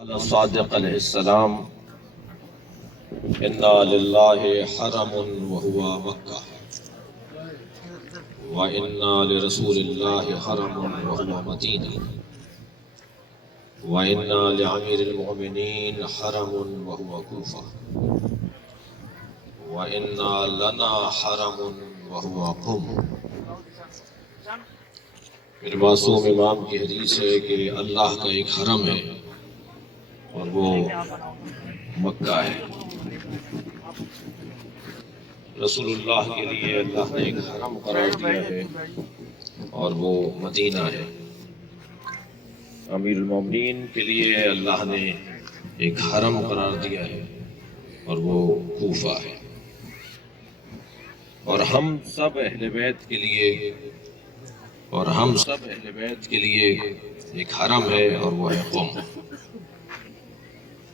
قال الصادق علیہ السلام انا للہ حرم وهو مکہ وانا لرسول اللہ حرم وهو مدینہ وانا لامیر المؤمنین حرم وهو کوفہ وانا لنا حرم وهو قم۔ میرے معصوم امام کی حدیث ہے کہ اللہ کا ایک حرم ہے اور وہ مکہ ہے۔ رسول اللہ کے لیے اللہ نے ایک حرم قرار دیا ہے اور وہ مدینہ ہے۔ امیر المومنین کے لیے اللہ نے ایک حرم قرار دیا ہے اور وہ کوفہ ہے۔ اور ہم سب اہل بیت کے لیے ایک حرم ہے اور وہ ہے قم۔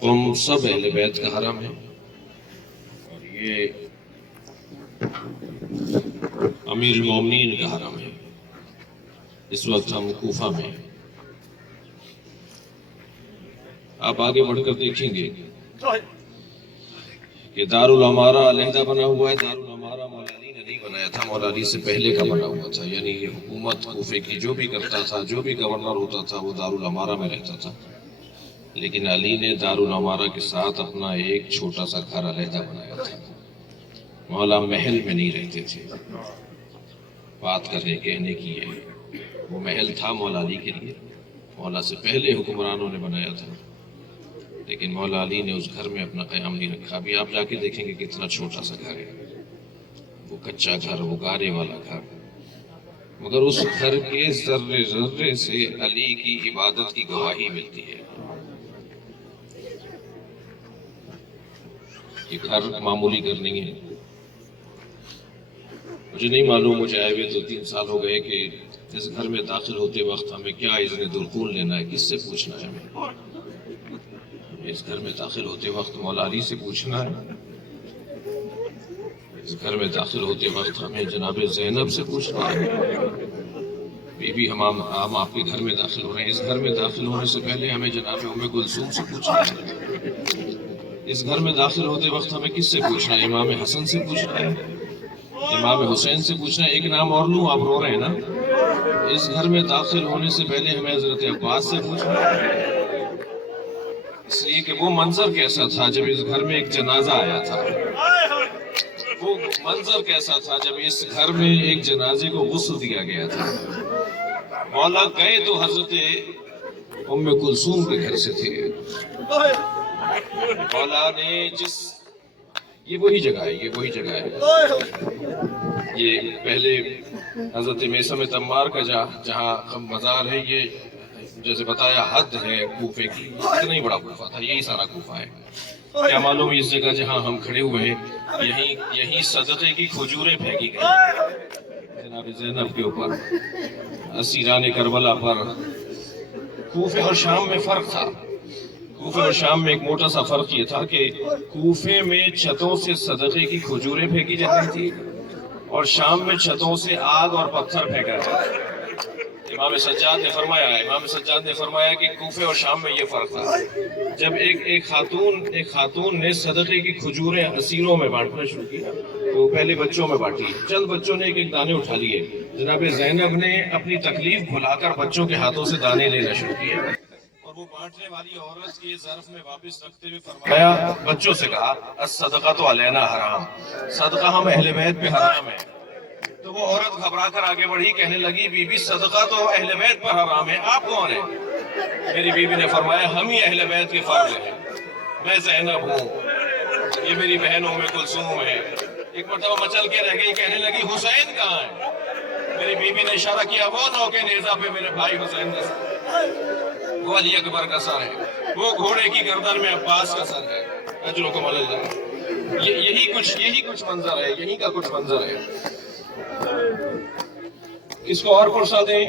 قم سب اہل بیت کا حرم ہے اور یہ امیر المومنین کا حرم ہے۔ اس وقت ہم کوفہ میں ہیں۔ آپ آگے بڑھ کر دیکھیں گے کہ دارالعمارہ علیحدہ بنا ہوا ہے۔ دارالعمارہ مولا علی نے نہیں بنایا تھا، مولا علی سے پہلے کا بنا ہوا تھا، یعنی یہ حکومت کوفے کی جو بھی کرتا تھا، جو بھی گورنر ہوتا تھا وہ دارالعمارہ میں رہتا تھا، لیکن علی نے دارالعمارہ کے ساتھ اپنا ایک چھوٹا سا گھر علیحدہ بنایا تھا۔ مولا محل میں نہیں رہتے تھے۔ بات کہنے کی ہے، وہ محل تھا مولا علی کے لیے، مولا سے پہلے حکمرانوں نے بنایا تھا، لیکن مولا علی نے اس گھر میں اپنا قیام نہیں رکھا۔ ابھی آپ جا کے دیکھیں گے کتنا چھوٹا سا گھر ہے، وہ کچا گھر، وہ گارے والا گھر، مگر اس گھر کے ذرے ذرے سے علی کی عبادت کی گواہی ملتی ہے۔ یہ گھر معمولی گھر نہیں ہے۔ مجھے نہیں معلوم، مجھے آئے ہوئے تو 3 سال ہو گئے کہ اس گھر میں داخل ہوتے وقت ہمیں کیا اذن دخول لینا ہے، کس سے پوچھنا ہے ہمیں؟ اس گھر میں داخل ہوتے وقت مولا علی سے پوچھنا ہے، اس گھر میں داخل ہوتے وقت ہمیں جناب زینب سے پوچھنا ہے، بی بی ہم آپ کے گھر میں داخل ہو رہے ہیں، اس گھر میں داخل ہونے سے پہلے ہمیں جناب ام کلثوم سے پوچھنا ہے، اس گھر میں داخل ہوتے وقت ہمیں کس سے پوچھنا ہے؟ امام حسن سے پوچھنا ہے، امام حسین سے پوچھنا ہے۔ ایک نام اور لوں، آپ رو رہے ہیں نا؟ اس گھر میں داخل ہونے سے پہلے ہمیں حضرت عباس سے پوچھنا ہے، اس لیے کہ وہ منظر کیسا تھا جب اس گھر میں ایک جنازہ آیا تھا، وہ منظر کیسا تھا جب اس گھر میں ایک جنازے کو غسل دیا گیا تھا۔ مولا گئے تو حضرت ام کلثوم کے گھر سے تھے۔ مولا نے یہ وہی جگہ ہے، یہ وہی جگہ ہے، یہ پہلے حضرت میثم تمار کا جہاں مزار ہے، یہ جیسے بتایا حد ہے کوفے کی، اتنا ہی بڑا کوفہ تھا، یہی سارا کوفہ ہے۔ کیا معلوم اس جگہ جہاں ہم کھڑے ہوئے ہیں یہیں صدقے کی کھجوریں پھینکی گئی جناب زینب کے اوپر، اسیران کربلا پر۔ کوفے اور شام میں فرق تھا، کوفے اور شام میں ایک موٹا سا فرق یہ تھا کہ کوفے میں چھتوں سے صدقے کی کھجوریں پھینکی جاتی تھی اور شام میں چھتوں سے آگ اور پتھر پھینکا جاتا تھا۔ امام سجاد نے فرمایا کہ کوفے اور شام میں یہ فرق تھا۔ جب ایک خاتون نے صدقے کی کھجوریں اسیروں میں بانٹنا شروع کیا تو پہلے بچوں میں بانٹی، چند بچوں نے ایک دانے اٹھا لیے، جناب زینب نے اپنی تکلیف بھلا کر بچوں کے ہاتھوں سے دانے لینا شروع کیے اور وہ بانٹنے والی عورت کے ظرف میں واپس رکھتے ہوئے فرمایا، بچوں سے کہا الصدقۃ علینا حرام، صدقہ ہم اہل بیت پہ حرام ہے۔ تو وہ عورت گھبرا کر آگے بڑھی، کہنے لگی بی بی صدقہ تو اہل بیت پر حرام ہے، آپ کون ہیں؟ میری بیوی نے فرمایا ہم ہی اہل بیت کے فرد ہیں، میں زینب ہوں، یہ میری بہن ام کلثوم ہے۔ ایک مرتبہ مچل کے رہ گئی، کہنے لگی حسین کہاں ہے؟ میری بیوی نے اشارہ کیا، وہ نوکے نیزہ پہ میرے بھائی حسین کا سر، وہ علی اکبر کا سر ہے، وہ گھوڑے کی گردن میں عباس کا سر ہے، اجرکم اللہ۔ یہی کچھ منظر ہے، یہی کا کچھ منظر ہے۔ اس کو اور پرسہ دیں،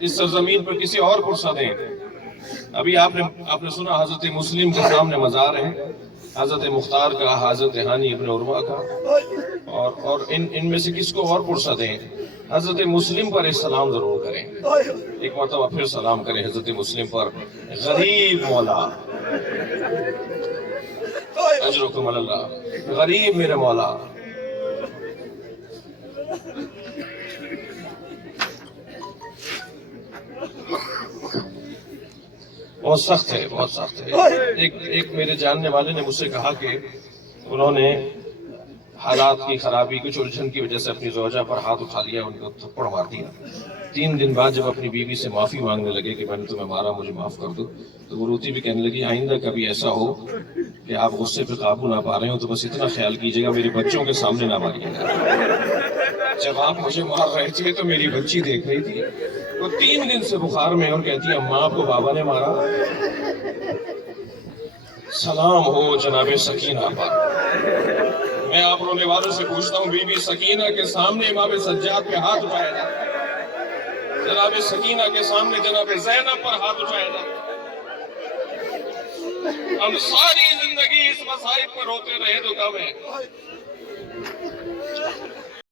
اس سرزمین پر کسی اور پرسہ دیں، ابھی آپ نے سنا حضرت مسلم کے سامنے مزار ہے، حضرت مختار کا، حضرت ہانی ابن عروہ کا، اور ان میں سے کس کو اور فرصت ہے؟ حضرت مسلم پر سلام ضرور کریں، ایک مرتبہ پھر سلام کریں حضرت مسلم پر۔ غریب مولا اجرکم اللہ، غریب میرے مولا۔ بہت سخت ہے، بہت سخت ہے۔ ایک میرے جاننے والے نے مجھ سے کہا کہ انہوں نے حالات کی خرابی، کچھ الجھن کی وجہ سے اپنی زوجہ پر ہاتھ اٹھا لیا، ان کو تھپڑ مار دیا۔ 3 دن بعد جب اپنی بیوی سے معافی مانگنے لگے کہ میں نے تمہیں مارا، مجھے معاف کر دو، تو وہ روتی بھی کہنے لگی آئندہ کبھی ایسا ہو کہ آپ غصے پہ قابو نہ پا رہے ہو تو بس اتنا خیال کیجیے گا میری بچوں کے سامنے نہ ماریے گا۔ جب آپ مجھے مار رہے تھے تو میری بچی دیکھ رہی تھی، وہ 3 دن سے بخار میں، اور کہتی ہے اماں آپ کو بابا نے مارا۔ سلام ہو جناب سکینہ پر۔ میں آپ رونے والوں سے پوچھتا ہوں، بی بی سکینہ کے سامنے امام سجاد پہ ہاتھ اٹھایا تھا، جناب سکینہ کے سامنے جناب زینب پر ہاتھ اٹھایا تھا۔ ہم ساری زندگی اس مصائب پر روتے رہے تو کم ہے،